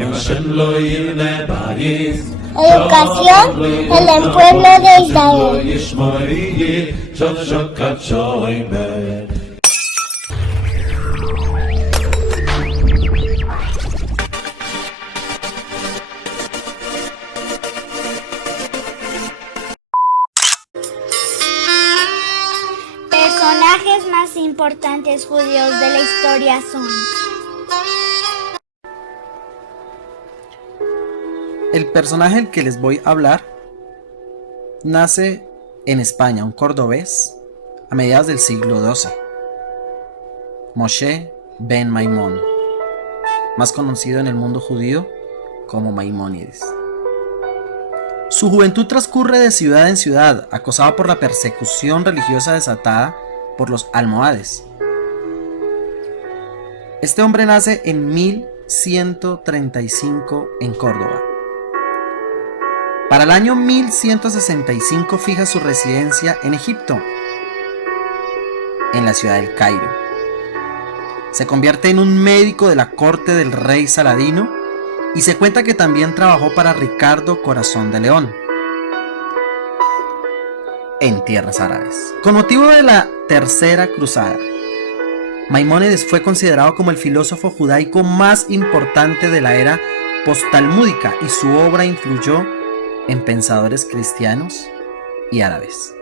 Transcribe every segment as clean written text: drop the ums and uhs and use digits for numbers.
Educación en el pueblo de Israel. Personajes más importantes judíos de la historia son: el personaje del que les voy a hablar nace en España, un cordobés, a mediados del siglo XII. Moshe ben Maimón, más conocido en el mundo judío como Maimónides. Su juventud transcurre de ciudad en ciudad, acosado por la persecución religiosa desatada por los almohades. Este hombre nace en 1135 en Córdoba. Para el año 1165 fija su residencia en Egipto, en la ciudad del Cairo. Se convierte en un médico de la corte del rey Saladino y se cuenta que también trabajó para Ricardo Corazón de León en tierras árabes. Con motivo de la Tercera Cruzada, Maimónides fue considerado como el filósofo judaico más importante de la era postalmúdica y su obra influyó en pensadores cristianos y árabes.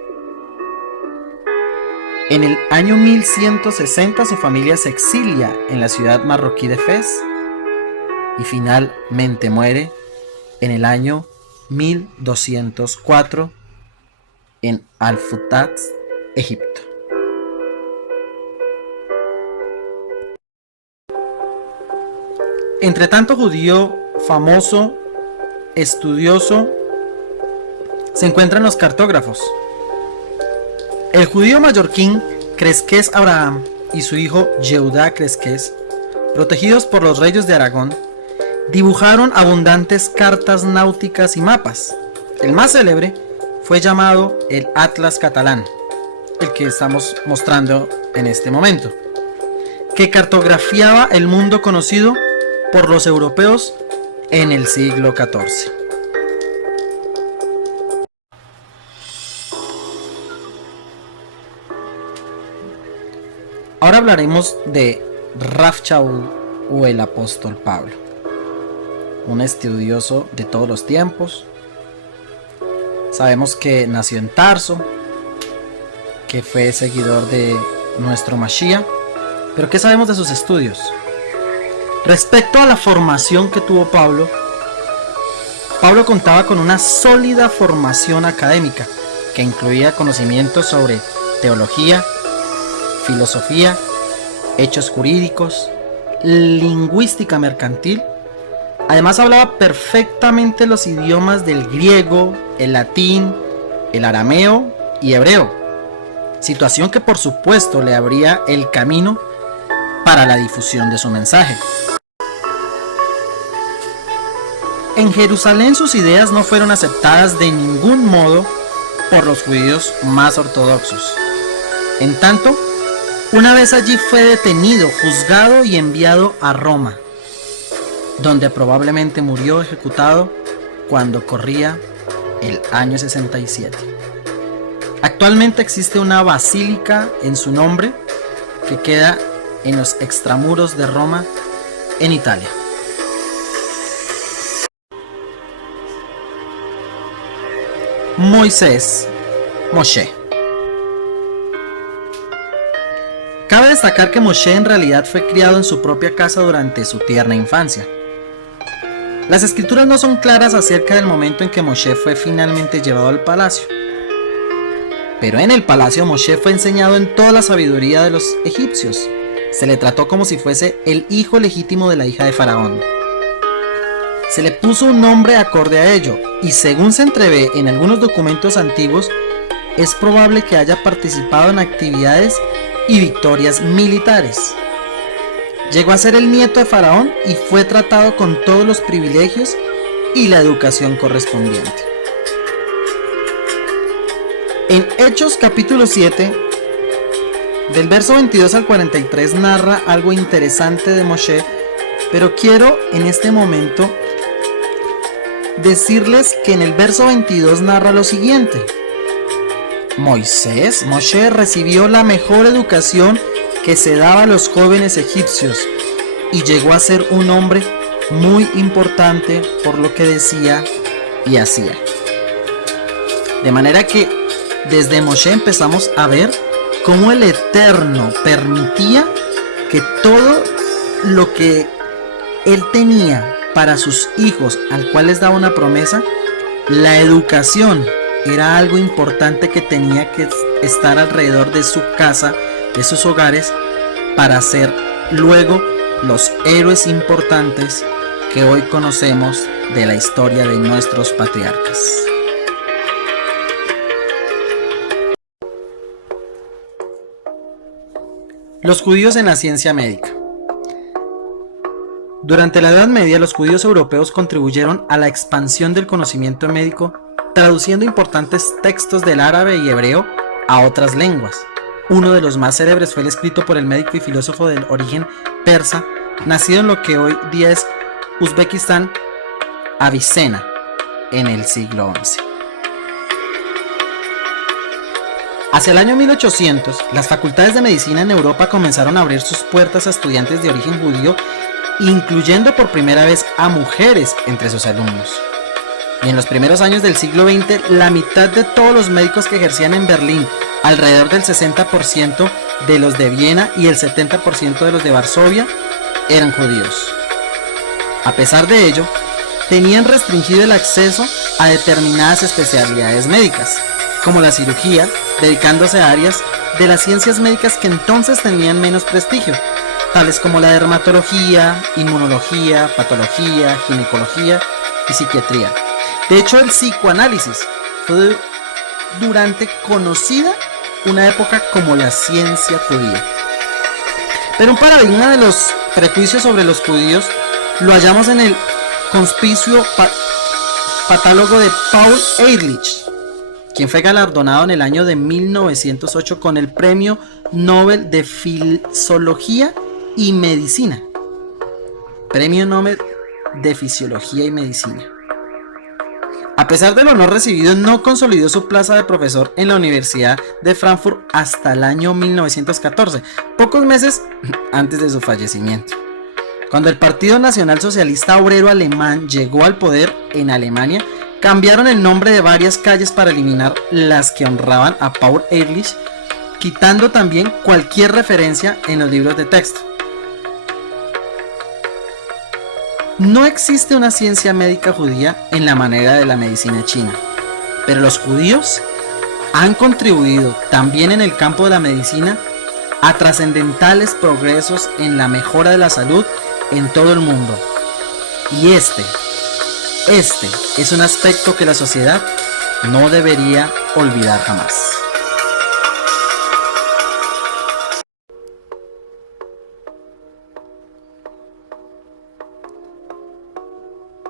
En el año 1160 su familia se exilia en la ciudad marroquí de Fez y finalmente muere en el año 1204 en Al-Futat, Egipto. Entre tanto judío famoso, estudioso, se encuentran los cartógrafos. El judío mallorquín Cresques Abraham y su hijo Yehudá Cresques, protegidos por los reyes de Aragón, dibujaron abundantes cartas náuticas y mapas. El más célebre fue llamado el Atlas Catalán, el que estamos mostrando en este momento, que cartografiaba el mundo conocido por los europeos en el siglo XIV. Ahora hablaremos de Rav Shaul o el apóstol Pablo, un estudioso de todos los tiempos. Sabemos que nació en Tarso, que fue seguidor de nuestro Mashiach, pero ¿qué sabemos de sus estudios? Respecto a la formación que tuvo Pablo contaba con una sólida formación académica que incluía conocimientos sobre teología, filosofía, hechos jurídicos, lingüística mercantil. Además hablaba perfectamente los idiomas del griego, el latín, el arameo y hebreo, situación que por supuesto le abría el camino para la difusión de su mensaje. En Jerusalén sus ideas no fueron aceptadas de ningún modo por los judíos más ortodoxos. En tanto, una vez allí fue detenido, juzgado y enviado a Roma, donde probablemente murió ejecutado cuando corría el año 67. Actualmente existe una basílica en su nombre que queda en los extramuros de Roma, en Italia. Moisés, Moshe. Cabe destacar que Moshe en realidad fue criado en su propia casa durante su tierna infancia. Las escrituras no son claras acerca del momento en que Moshe fue finalmente llevado al palacio. Pero en el palacio Moshe fue enseñado en toda la sabiduría de los egipcios. Se le trató como si fuese el hijo legítimo de la hija de Faraón. Se le puso un nombre acorde a ello, y según se entrevé en algunos documentos antiguos, es probable que haya participado en actividades y victorias militares. Llegó a ser el nieto de Faraón y fue tratado con todos los privilegios y la educación correspondiente. En Hechos capítulo 7, del verso 22 al 43, narra algo interesante de Moshe Pero quiero en este momento decirles que en el verso 22 narra lo siguiente. Moshe recibió la mejor educación que se daba a los jóvenes egipcios y llegó a ser un hombre muy importante por lo que decía y hacía. De manera que desde Moshe empezamos a ver cómo el Eterno permitía que todo lo que él tenía para sus hijos, al cual les daba una promesa, la educación era algo importante que tenía que estar alrededor de su casa, de sus hogares, para ser luego los héroes importantes que hoy conocemos de la historia de nuestros patriarcas. Los judíos en la ciencia médica. Durante la Edad Media, los judíos europeos contribuyeron a la expansión del conocimiento médico, traduciendo importantes textos del árabe y hebreo a otras lenguas. Uno de los más célebres fue el escrito por el médico y filósofo del origen persa, nacido en lo que hoy día es Uzbekistán, Avicena, en el siglo XI. Hacia el año 1800, las facultades de medicina en Europa comenzaron a abrir sus puertas a estudiantes de origen judío, incluyendo por primera vez a mujeres entre sus alumnos. Y en los primeros años del siglo XX, la mitad de todos los médicos que ejercían en Berlín, alrededor del 60% de los de Viena y el 70% de los de Varsovia, eran judíos. A pesar de ello, tenían restringido el acceso a determinadas especialidades médicas, como la cirugía, dedicándose a áreas de las ciencias médicas que entonces tenían menos prestigio, tales como la dermatología, inmunología, patología, ginecología y psiquiatría. De hecho, el psicoanálisis fue durante conocida una época como la ciencia judía. Pero un paradigma de los prejuicios sobre los judíos lo hallamos en el Conspicio Patálogo de Paul Ehrlich, quien fue galardonado en el año de 1908 con el Premio Nobel de Fisiología y Medicina. Premio Nobel de Fisiología y Medicina. A pesar del honor recibido, no consolidó su plaza de profesor en la Universidad de Frankfurt hasta el año 1914, pocos meses antes de su fallecimiento. Cuando el Partido Nacional Socialista Obrero Alemán llegó al poder en Alemania, cambiaron el nombre de varias calles para eliminar las que honraban a Paul Ehrlich, quitando también cualquier referencia en los libros de texto. No existe una ciencia médica judía en la manera de la medicina china, pero los judíos han contribuido también en el campo de la medicina a trascendentales progresos en la mejora de la salud en todo el mundo. Y este es un aspecto que la sociedad no debería olvidar jamás.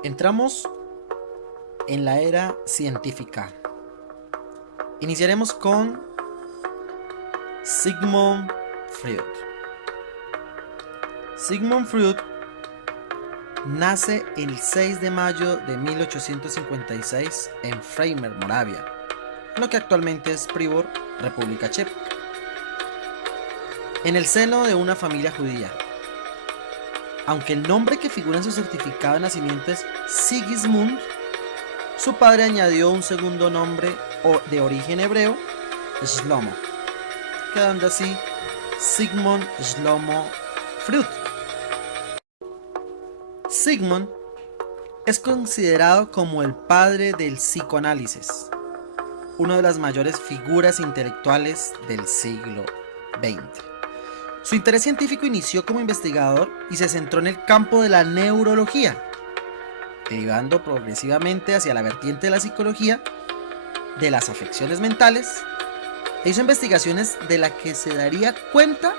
Entramos en la era científica. Iniciaremos con Sigmund Freud. Sigmund Freud nace el 6 de mayo de 1856 en Freimer, Moravia, lo que actualmente es Pribor, República Checa, en el seno de una familia judía. Aunque el nombre que figura en su certificado de nacimiento es Sigismund, su padre añadió un segundo nombre de origen hebreo, Shlomo, quedando así Sigmund Shlomo Freud. Sigmund es considerado como el padre del psicoanálisis, una de las mayores figuras intelectuales del siglo XX. Su interés científico inició como investigador y se centró en el campo de la neurología, derivando progresivamente hacia la vertiente de la psicología, de las afecciones mentales, e hizo investigaciones de las que se daría cuenta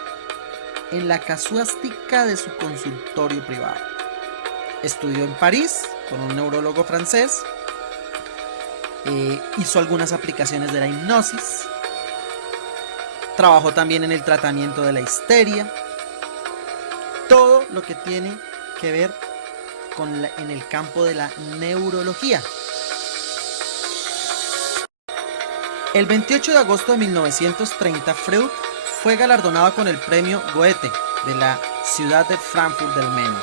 en la casuística de su consultorio privado. Estudió en París con un neurólogo francés, hizo algunas aplicaciones de la hipnosis, trabajó también en el tratamiento de la histeria, todo lo que tiene que ver en el campo de la neurología. El 28 de agosto de 1930, Freud fue galardonado con el premio Goethe de la ciudad de Frankfurt del Meno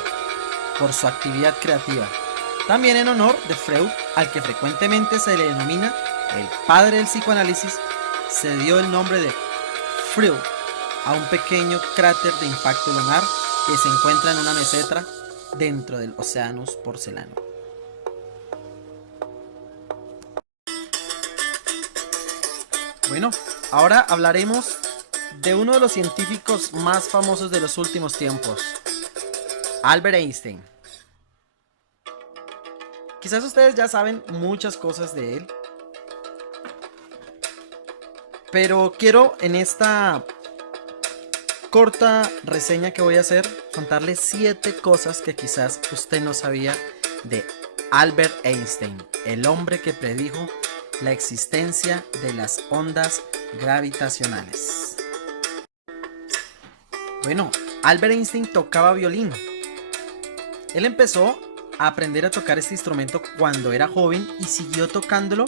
por su actividad creativa. También en honor de Freud, al que frecuentemente se le denomina el padre del psicoanálisis, se dio el nombre de Freud a un pequeño cráter de impacto lunar que se encuentra en una meseta dentro del Oceanus Porcelano. Bueno, ahora hablaremos de uno de los científicos más famosos de los últimos tiempos, Albert Einstein. Quizás ustedes ya saben muchas cosas de él, pero quiero en esta corta reseña que voy a hacer contarles 7 cosas que quizás usted no sabía de Albert Einstein, el hombre que predijo la existencia de las ondas gravitacionales. Bueno, Albert Einstein tocaba violín. Él empezó a aprender a tocar este instrumento cuando era joven y siguió tocándolo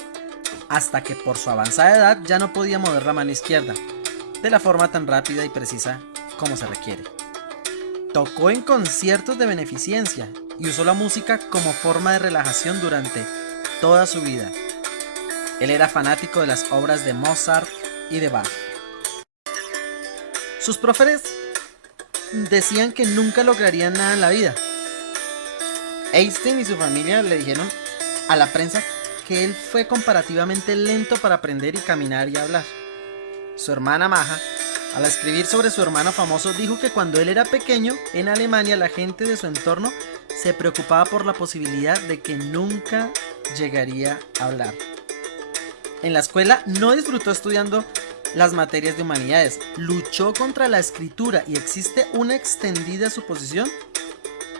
hasta que por su avanzada edad ya no podía mover la mano izquierda de la forma tan rápida y precisa como se requiere. Tocó en conciertos de beneficencia y usó la música como forma de relajación durante toda su vida. Él era fanático de las obras de Mozart y de Bach. Sus profesores decían que nunca lograrían nada en la vida. Einstein y su familia le dijeron a la prensa que él fue comparativamente lento para aprender y caminar y hablar. Su hermana Maja, al escribir sobre su hermano famoso, dijo que cuando él era pequeño, en Alemania, la gente de su entorno se preocupaba por la posibilidad de que nunca llegaría a hablar. En la escuela no disfrutó estudiando las materias de humanidades, luchó contra la escritura y existe una extendida suposición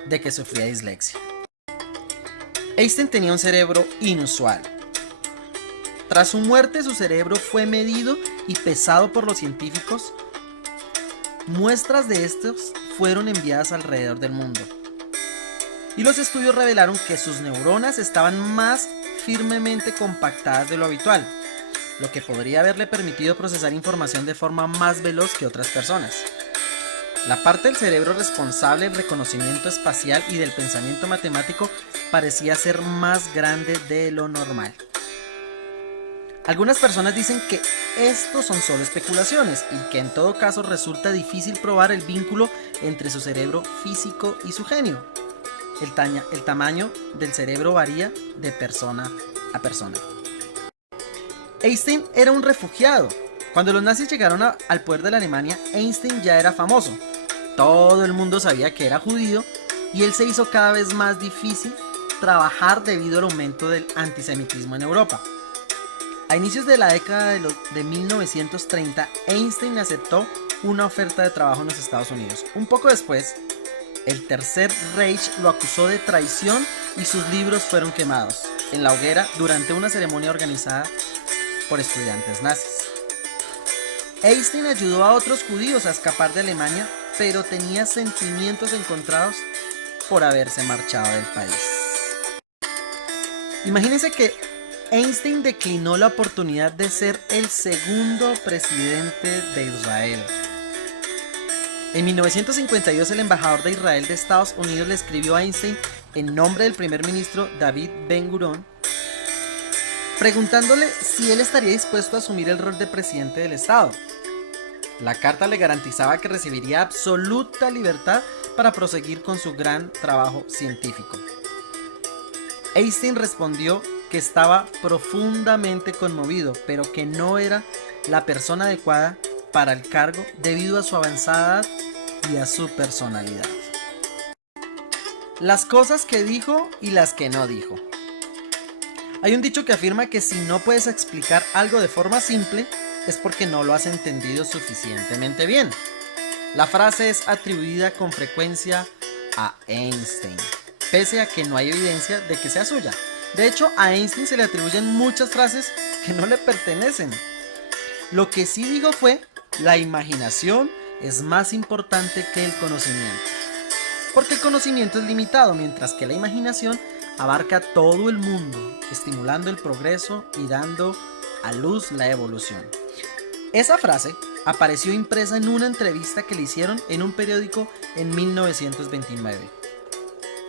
de que sufría dislexia. Einstein tenía un cerebro inusual. Tras su muerte, su cerebro fue medido y pesado por los científicos. Muestras de estos fueron enviadas alrededor del mundo. Y los estudios revelaron que sus neuronas estaban más firmemente compactadas de lo habitual, lo que podría haberle permitido procesar información de forma más veloz que otras personas. La parte del cerebro responsable del reconocimiento espacial y del pensamiento matemático parecía ser más grande de lo normal. Algunas personas dicen que estos son solo especulaciones y que en todo caso resulta difícil probar el vínculo entre su cerebro físico y su genio. El tamaño del cerebro varía de persona a persona. Einstein era un refugiado. Cuando los nazis llegaron al poder de la Alemania, Einstein ya era famoso. Todo el mundo sabía que era judío y él se hizo cada vez más difícil trabajar debido al aumento del antisemitismo en Europa. A inicios de la década de 1930, Einstein aceptó una oferta de trabajo en los Estados Unidos. Un poco después, el Tercer Reich lo acusó de traición y sus libros fueron quemados en la hoguera durante una ceremonia organizada por estudiantes nazis. Einstein ayudó a otros judíos a escapar de Alemania, pero tenía sentimientos encontrados por haberse marchado del país. Imagínense que Einstein declinó la oportunidad de ser el segundo presidente de Israel. En 1952, el embajador de Israel de Estados Unidos le escribió a Einstein en nombre del primer ministro David Ben-Gurión, preguntándole si él estaría dispuesto a asumir el rol de presidente del Estado. La carta le garantizaba que recibiría absoluta libertad para proseguir con su gran trabajo científico. Einstein respondió que estaba profundamente conmovido, pero que no era la persona adecuada para el cargo debido a su avanzada edad y a su personalidad. Las cosas que dijo y las que no dijo. Hay un dicho que afirma que si no puedes explicar algo de forma simple, es porque no lo has entendido suficientemente bien. La frase es atribuida con frecuencia a Einstein, pese a que no hay evidencia de que sea suya. De hecho, a Einstein se le atribuyen muchas frases que no le pertenecen. Lo que sí dijo fue: la imaginación es más importante que el conocimiento. porque el conocimiento es limitado, mientras que la imaginación abarca todo el mundo, estimulando el progreso y dando a luz la evolución. Esa frase apareció impresa en una entrevista que le hicieron en un periódico en 1929.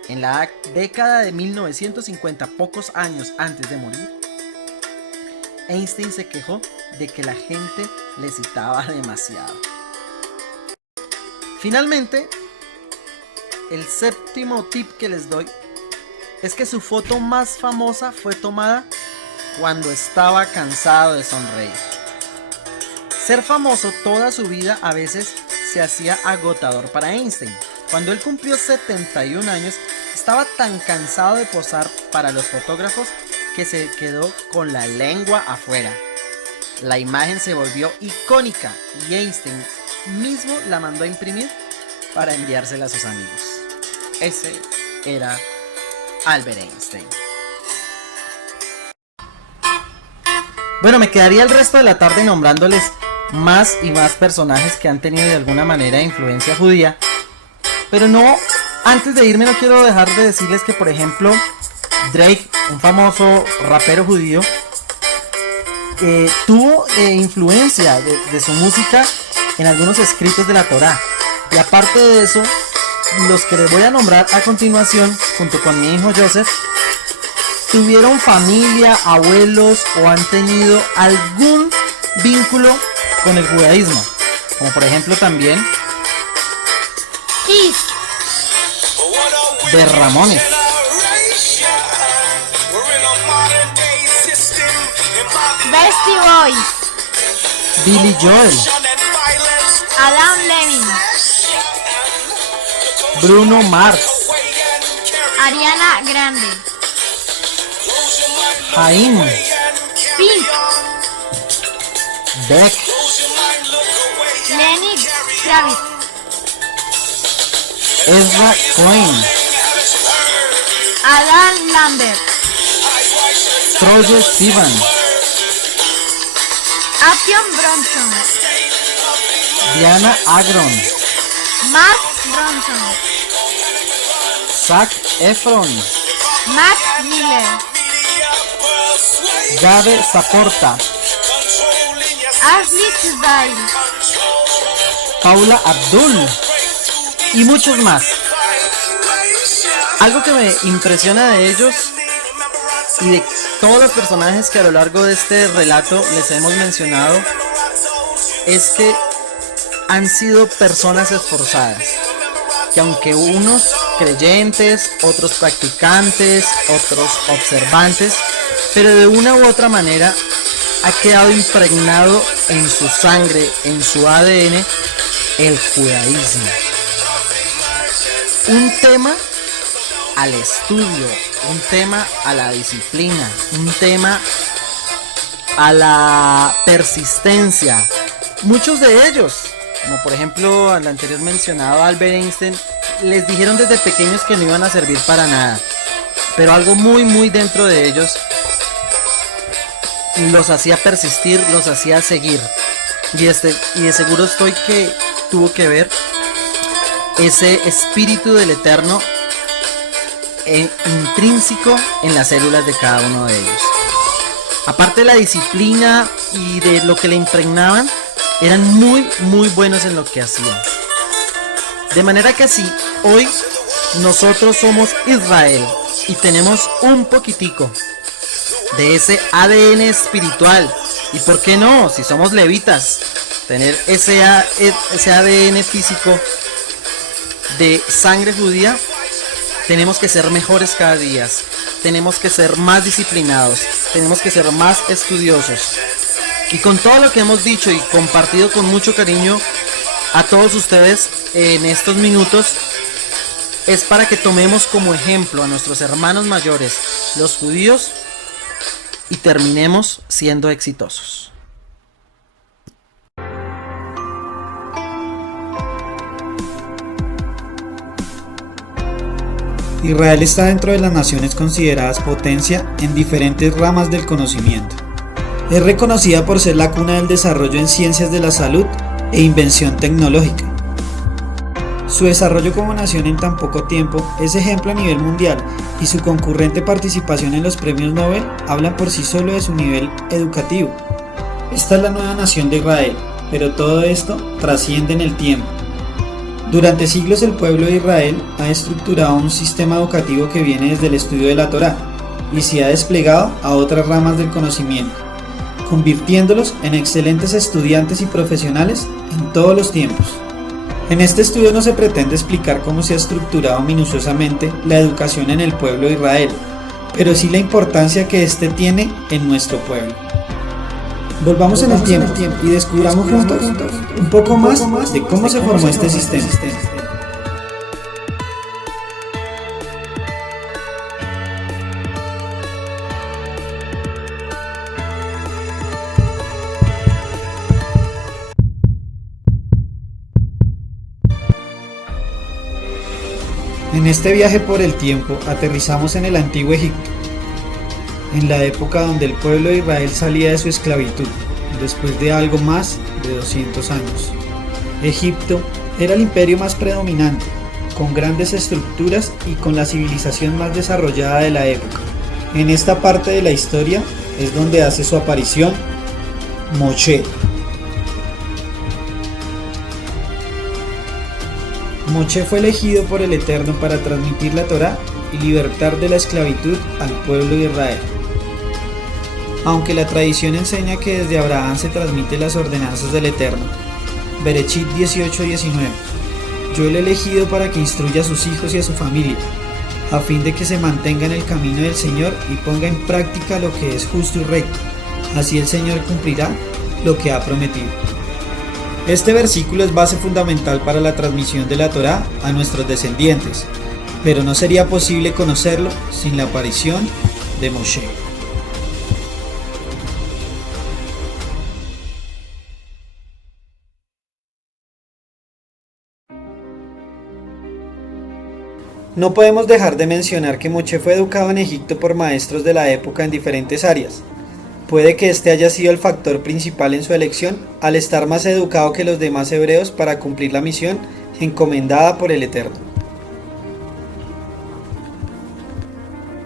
En la década de 1950, pocos años antes de morir, Einstein se quejó de que la gente le citaba demasiado. Finalmente, el séptimo tip que les doy es que su foto más famosa fue tomada cuando estaba cansado de sonreír. Ser famoso toda su vida a veces se hacía agotador para Einstein. Cuando él cumplió 71 años, estaba tan cansado de posar para los fotógrafos que se quedó con la lengua afuera. La imagen se volvió icónica y Einstein mismo la mandó a imprimir para enviársela a sus amigos. Ese era Albert Einstein. Bueno, me quedaría el resto de la tarde nombrándoles más y más personajes que han tenido de alguna manera influencia judía, pero no, antes de irme no quiero dejar de decirles que, por ejemplo, Drake, un famoso rapero judío, tuvo influencia de su música en algunos escritos de la Torá. Y aparte de eso, los que les voy a nombrar a continuación, junto con mi hijo Joseph, tuvieron familia, abuelos o han tenido algún vínculo con el judaísmo, como por ejemplo también Kiss, The Ramones, Beastie Boys, Billy Joel, Adam Levine, Bruno Mars, Ariana Grande, Haim, Pink, Beck, Lenny Kravitz, Ezra Cohen, Adam Lambert, Troye Sivan, Action Bronson, Diana Agron, Mark Bronson, Zac Efron, Mac Miller, Gabe Saporta, Ashley Tisdale, Paula Abdul y muchos más. Algo que me impresiona de ellos y de todos los personajes que a lo largo de este relato les hemos mencionado es que han sido personas esforzadas, que aunque unos creyentes, otros practicantes, otros observantes, pero de una u otra manera ha quedado impregnado en su sangre, en su ADN, el judaísmo. Un tema al estudio, un tema a la disciplina, un tema a la persistencia. Muchos de ellos, como por ejemplo al anterior mencionado Albert Einstein, les dijeron desde pequeños que no iban a servir para nada, pero algo muy dentro de ellos los hacía persistir, los hacía seguir, y de seguro estoy que tuvo que ver ese espíritu del Eterno intrínseco en las células de cada uno de ellos. Aparte de la disciplina y de lo que le impregnaban, eran muy buenos en lo que hacían. De manera que así, hoy nosotros somos Israel y tenemos un poquitico de ese ADN espiritual. Y por qué no, si somos levitas, tener ese ADN físico de sangre judía. Tenemos que ser mejores cada día, tenemos que ser más disciplinados, tenemos que ser más estudiosos. Y con todo lo que hemos dicho y compartido con mucho cariño a todos ustedes en estos minutos, es para que tomemos como ejemplo a nuestros hermanos mayores, los judíos, y terminemos siendo exitosos. Israel está dentro de las naciones consideradas potencia en diferentes ramas del conocimiento. Es reconocida por ser la cuna del desarrollo en ciencias de la salud e invención tecnológica. Su desarrollo como nación en tan poco tiempo es ejemplo a nivel mundial y su concurrente participación en los premios Nobel hablan por sí solo de su nivel educativo. Esta es la nueva nación de Israel, pero todo esto trasciende en el tiempo. Durante siglos el pueblo de Israel ha estructurado un sistema educativo que viene desde el estudio de la Torá y se ha desplegado a otras ramas del conocimiento, convirtiéndolos en excelentes estudiantes y profesionales en todos los tiempos. En este estudio no se pretende explicar cómo se ha estructurado minuciosamente la educación en el pueblo de Israel, pero sí la importancia que éste tiene en nuestro pueblo. Volvamos en el tiempo y descubramos juntos un poco más de cómo se formó este sistema. En este viaje por el tiempo aterrizamos en el antiguo Egipto, en la época donde el pueblo de Israel salía de su esclavitud, después de algo más de 200 años. Egipto era el imperio más predominante, con grandes estructuras y con la civilización más desarrollada de la época. En esta parte de la historia es donde hace su aparición Moshe. Moshe fue elegido por el Eterno para transmitir la Torá y libertar de la esclavitud al pueblo de Israel. Aunque la tradición enseña que desde Abraham se transmiten las ordenanzas del Eterno. Berechit 18:19. Yo lo he elegido para que instruya a sus hijos y a su familia, a fin de que se mantenga en el camino del Señor y ponga en práctica lo que es justo y recto. Así el Señor cumplirá lo que ha prometido. Este versículo es base fundamental para la transmisión de la Torá a nuestros descendientes, pero no sería posible conocerlo sin la aparición de Moshe. No podemos dejar de mencionar que Moshe fue educado en Egipto por maestros de la época en diferentes áreas. Puede que este haya sido el factor principal en su elección, al estar más educado que los demás hebreos para cumplir la misión encomendada por el Eterno.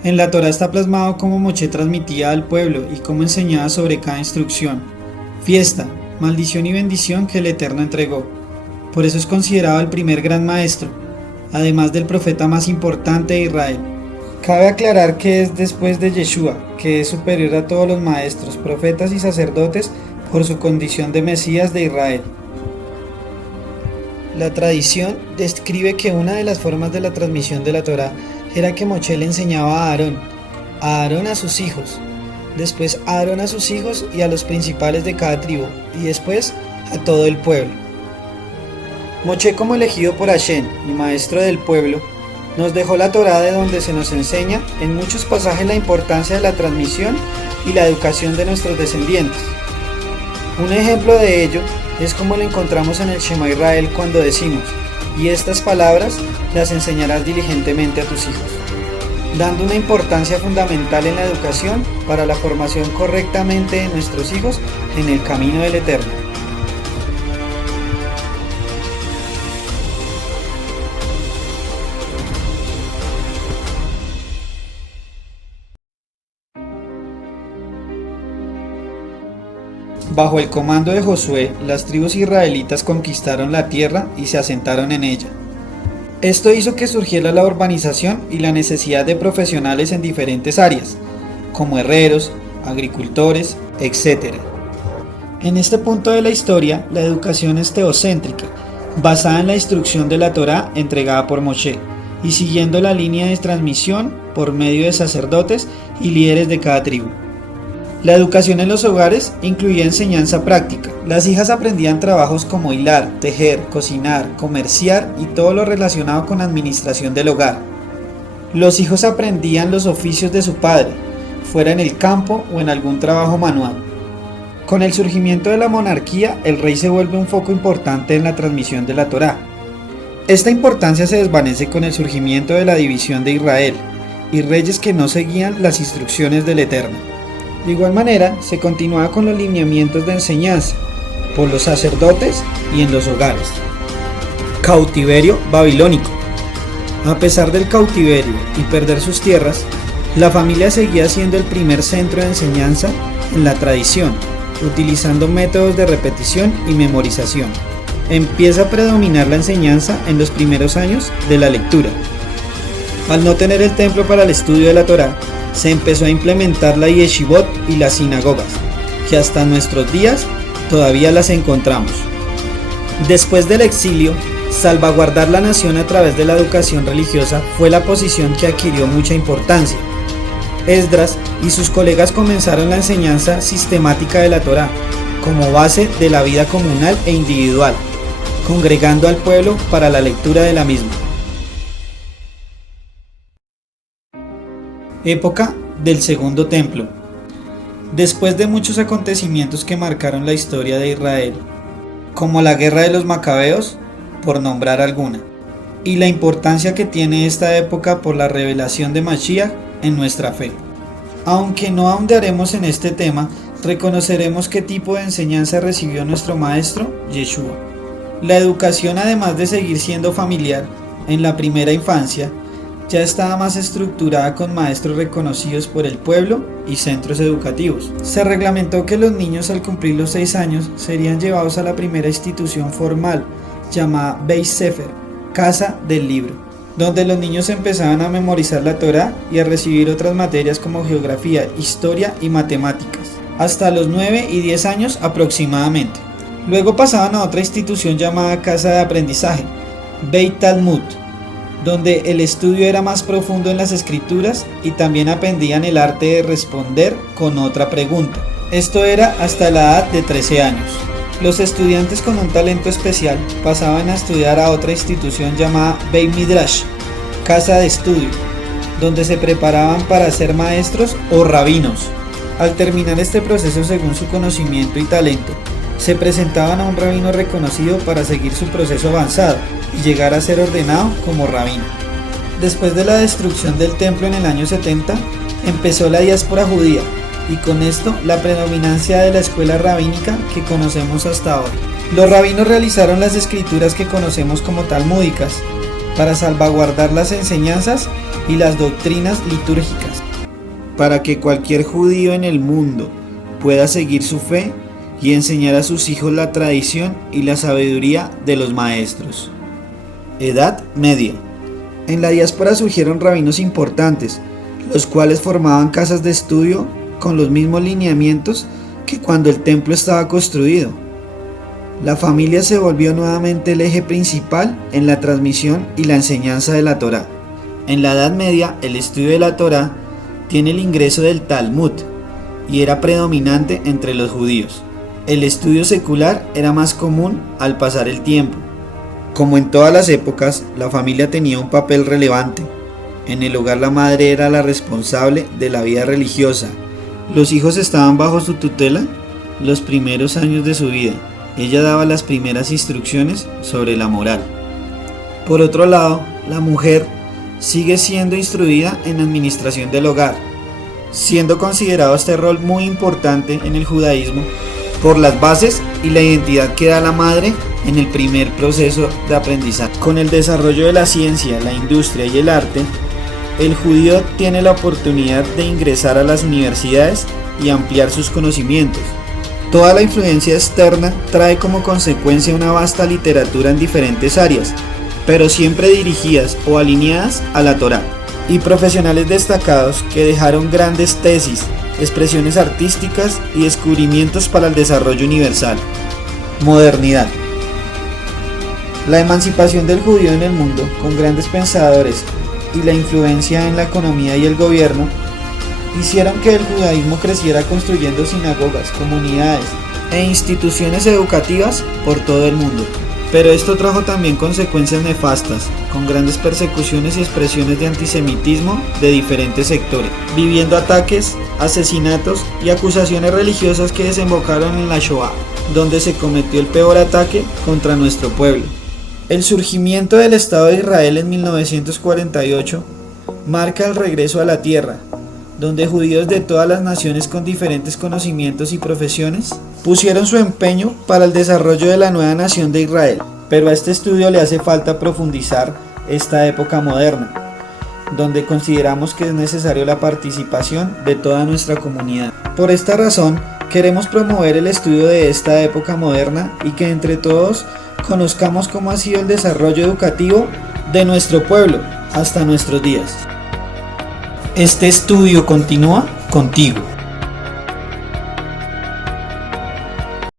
En la Torá está plasmado cómo Moshe transmitía al pueblo y cómo enseñaba sobre cada instrucción, fiesta, maldición y bendición que el Eterno entregó. Por eso es considerado el primer gran maestro, además del profeta más importante de Israel. Cabe aclarar que es después de Yeshua, que es superior a todos los maestros, profetas y sacerdotes por su condición de Mesías de Israel. La tradición describe que una de las formas de la transmisión de la Torá era que Moshe le enseñaba a Aarón a sus hijos, después a Aarón a sus hijos y a los principales de cada tribu, y después a todo el pueblo. Moshe, como elegido por Hashem y maestro del pueblo, nos dejó la Torá, de donde se nos enseña en muchos pasajes la importancia de la transmisión y la educación de nuestros descendientes. Un ejemplo de ello es como lo encontramos en el Shema Israel cuando decimos: y estas palabras las enseñarás diligentemente a tus hijos, dando una importancia fundamental en la educación para la formación correctamente de nuestros hijos en el camino del Eterno. Bajo el comando de Josué, las tribus israelitas conquistaron la tierra y se asentaron en ella. Esto hizo que surgiera la urbanización y la necesidad de profesionales en diferentes áreas, como herreros, agricultores, etc. En este punto de la historia, la educación es teocéntrica, basada en la instrucción de la Torá entregada por Moshe, y siguiendo la línea de transmisión por medio de sacerdotes y líderes de cada tribu. La educación en los hogares incluía enseñanza práctica. Las hijas aprendían trabajos como hilar, tejer, cocinar, comerciar y todo lo relacionado con la administración del hogar. Los hijos aprendían los oficios de su padre, fuera en el campo o en algún trabajo manual. Con el surgimiento de la monarquía, el rey se vuelve un foco importante en la transmisión de la Torá. Esta importancia se desvanece con el surgimiento de la división de Israel y reyes que no seguían las instrucciones del Eterno. De igual manera, se continuaba con los lineamientos de enseñanza por los sacerdotes y en los hogares. Cautiverio babilónico. A pesar del cautiverio y perder sus tierras, la familia seguía siendo el primer centro de enseñanza en la tradición, utilizando métodos de repetición y memorización. Empieza a predominar la enseñanza en los primeros años de la lectura. Al no tener el templo para el estudio de la Torá, se empezó a implementar la yeshivot y las sinagogas, que hasta nuestros días todavía las encontramos. Después del exilio, salvaguardar la nación a través de la educación religiosa fue la posición que adquirió mucha importancia. Esdras y sus colegas comenzaron la enseñanza sistemática de la Torá, como base de la vida comunal e individual, congregando al pueblo para la lectura de la misma. Época del Segundo Templo. Después de muchos acontecimientos que marcaron la historia de Israel, como la guerra de los Macabeos, por nombrar alguna, y la importancia que tiene esta época por la revelación de Mashiach en nuestra fe. Aunque no ahondaremos en este tema, reconoceremos qué tipo de enseñanza recibió nuestro maestro, Yeshua. La educación, además de seguir siendo familiar en la primera infancia, ya estaba más estructurada con maestros reconocidos por el pueblo y centros educativos. Se reglamentó que los niños al cumplir los 6 años serían llevados a la primera institución formal llamada Beit Sefer, Casa del Libro, donde los niños empezaban a memorizar la Torá y a recibir otras materias como geografía, historia y matemáticas, hasta los 9 y 10 años aproximadamente. Luego pasaban a otra institución llamada Casa de Aprendizaje, Beit Talmud, donde el estudio era más profundo en las escrituras y también aprendían el arte de responder con otra pregunta. Esto era hasta la edad de 13 años. Los estudiantes con un talento especial pasaban a estudiar a otra institución llamada Beit Midrash, Casa de Estudio, donde se preparaban para ser maestros o rabinos. Al terminar este proceso según su conocimiento y talento, se presentaban a un rabino reconocido para seguir su proceso avanzado y llegar a ser ordenado como rabino. Después de la destrucción del templo en el año 70, empezó la diáspora judía y con esto la predominancia de la escuela rabínica que conocemos hasta hoy. Los rabinos realizaron las escrituras que conocemos como talmúdicas para salvaguardar las enseñanzas y las doctrinas litúrgicas, para que cualquier judío en el mundo pueda seguir su fe y enseñar a sus hijos la tradición y la sabiduría de los maestros. Edad Media. En la diáspora surgieron rabinos importantes, los cuales formaban casas de estudio con los mismos lineamientos que cuando el templo estaba construido. La familia se volvió nuevamente el eje principal en la transmisión y la enseñanza de la Torá. En la Edad Media, el estudio de la Torá tiene el ingreso del Talmud y era predominante entre los judíos. El estudio secular era más común al pasar el tiempo. Como en todas las épocas, la familia tenía un papel relevante. En el hogar la madre era la responsable de la vida religiosa. Los hijos estaban bajo su tutela los primeros años de su vida. Ella daba las primeras instrucciones sobre la moral. Por otro lado, la mujer sigue siendo instruida en administración del hogar, siendo considerado este rol muy importante en el judaísmo por las bases y la identidad que da la madre en el primer proceso de aprendizaje. Con el desarrollo de la ciencia, la industria y el arte, el judío tiene la oportunidad de ingresar a las universidades y ampliar sus conocimientos. Toda la influencia externa trae como consecuencia una vasta literatura en diferentes áreas, pero siempre dirigidas o alineadas a la Torá, y profesionales destacados que dejaron grandes tesis, expresiones artísticas y descubrimientos para el desarrollo universal. Modernidad. La emancipación del judío en el mundo, con grandes pensadores y la influencia en la economía y el gobierno, hicieron que el judaísmo creciera construyendo sinagogas, comunidades e instituciones educativas por todo el mundo. Pero esto trajo también consecuencias nefastas, con grandes persecuciones y expresiones de antisemitismo de diferentes sectores, viviendo ataques, asesinatos y acusaciones religiosas que desembocaron en la Shoah, donde se cometió el peor ataque contra nuestro pueblo. El surgimiento del Estado de Israel en 1948 marca el regreso a la tierra, donde judíos de todas las naciones con diferentes conocimientos y profesiones pusieron su empeño para el desarrollo de la nueva nación de Israel. pero a este estudio le hace falta profundizar esta época moderna, donde consideramos que es necesario la participación de toda nuestra comunidad. Por esta razón, queremos promover el estudio de esta época moderna y que entre todos conozcamos cómo ha sido el desarrollo educativo de nuestro pueblo hasta nuestros días. Este estudio continúa contigo.